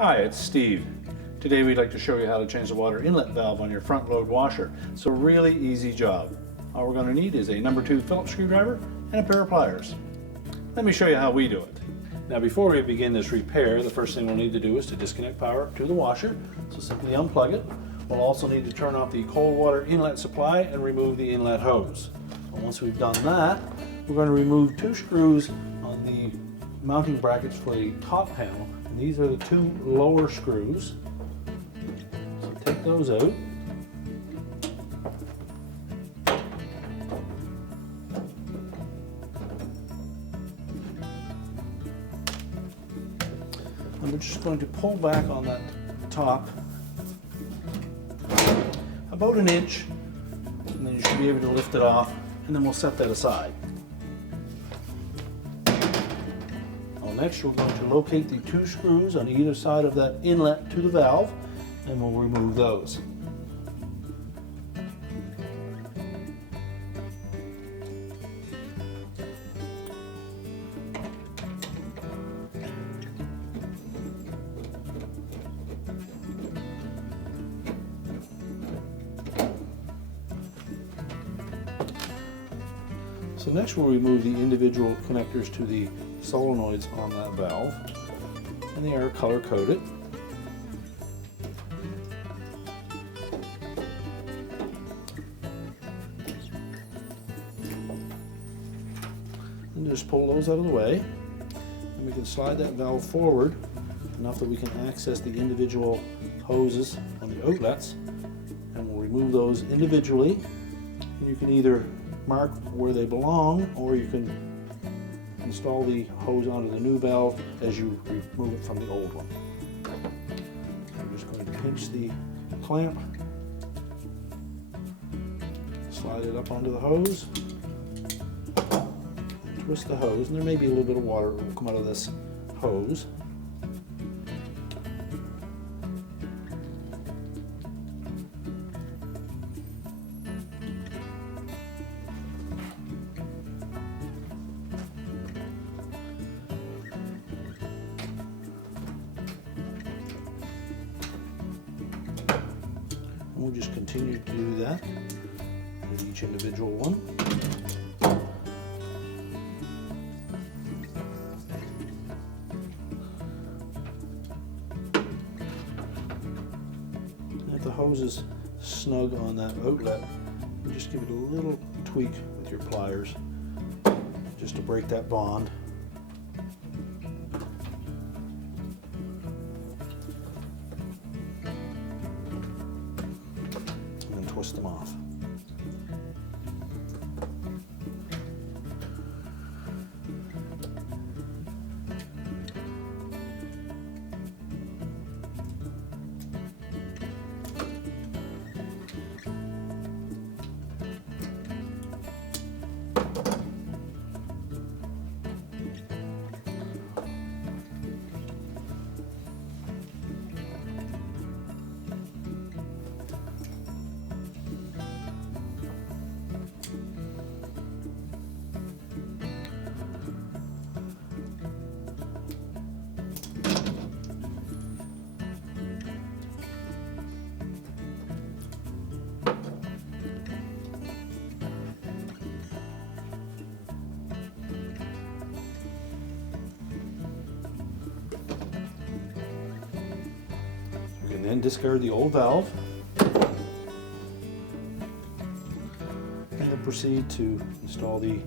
Hi, it's Steve. Today we'd like to show you how to change the water inlet valve on your front load washer. It's a really easy job. All we're going to need is a number 2 Phillips screwdriver and a pair of pliers. Let me show you how we do it. Now before we begin this repair, the first thing we'll need to do is to disconnect power to the washer. So simply unplug it. We'll also need to turn off the cold water inlet supply and remove the inlet hose. And once we've done that, we're going to remove 2 screws on the mounting brackets for the top panel. And these are the 2 lower screws. So take those out. And we're just going to pull back on that top about an inch, and then you should be able to lift it off, and then we'll set that aside. Next, we're going to locate the 2 screws on either side of that inlet to the valve, and we'll remove those. So next we'll remove the individual connectors to the solenoids on that valve, and they are color coded. And just pull those out of the way, and we can slide that valve forward enough that we can access the individual hoses on the outlets, and we'll remove those individually. And you can either mark where they belong, or you can install the hose onto the new valve as you remove it from the old one. I'm just going to pinch the clamp, slide it up onto the hose, and twist the hose, and there may be a little bit of water that will come out of this hose. We'll just continue to do that with each individual one. And if the hose is snug on that outlet, you just give it a little tweak with your pliers just to break that bond. Twist them off. And then discard the old valve, and then proceed to install the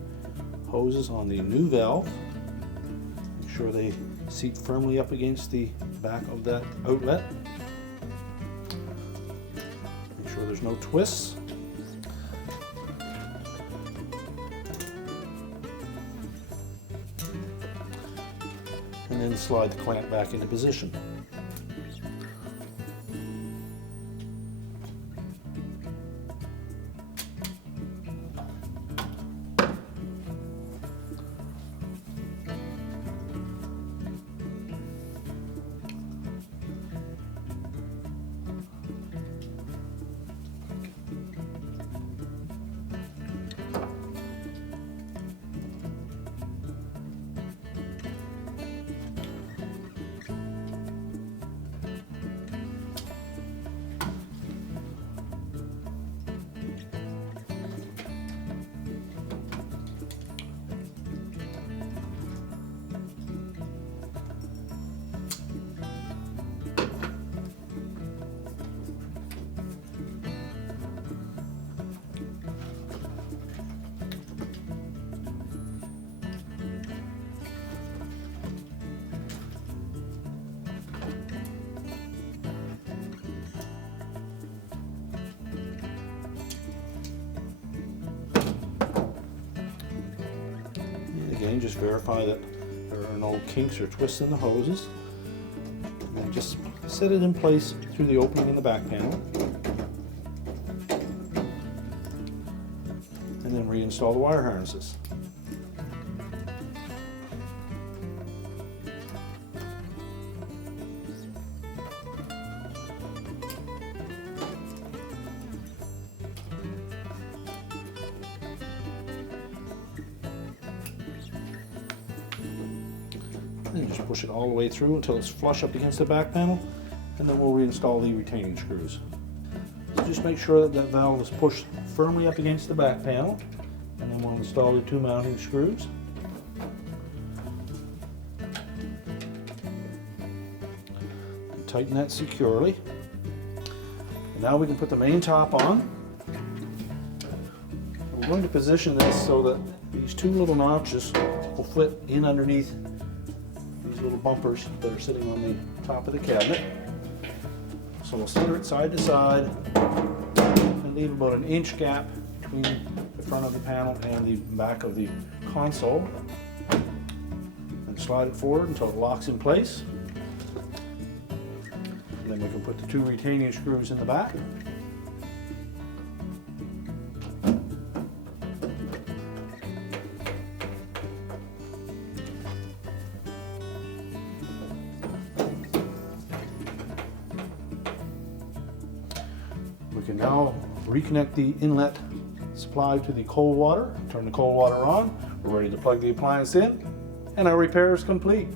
hoses on the new valve. Make sure they seat firmly up against the back of that outlet. Make sure there's no twists. And then slide the clamp back into position. clean. Just verify that there are no kinks or twists in the hoses. And then just set it in place through the opening in the back panel. And then reinstall the wire harnesses. And just push it all the way through until it's flush up against the back panel, and then we'll reinstall the retaining screws. So just make sure that that valve is pushed firmly up against the back panel, and then we'll install the 2 mounting screws. And tighten that securely. And now we can put the main top on. We're going to position this so that these 2 little notches will fit in underneath little bumpers that are sitting on the top of the cabinet. So we'll center it side to side and leave about an inch gap between the front of the panel and the back of the console, and slide it forward until it locks in place. And then we can put the 2 retaining screws in the back. We can now reconnect the inlet supply to the cold water, turn the cold water on, we're ready to plug the appliance in, and our repair is complete.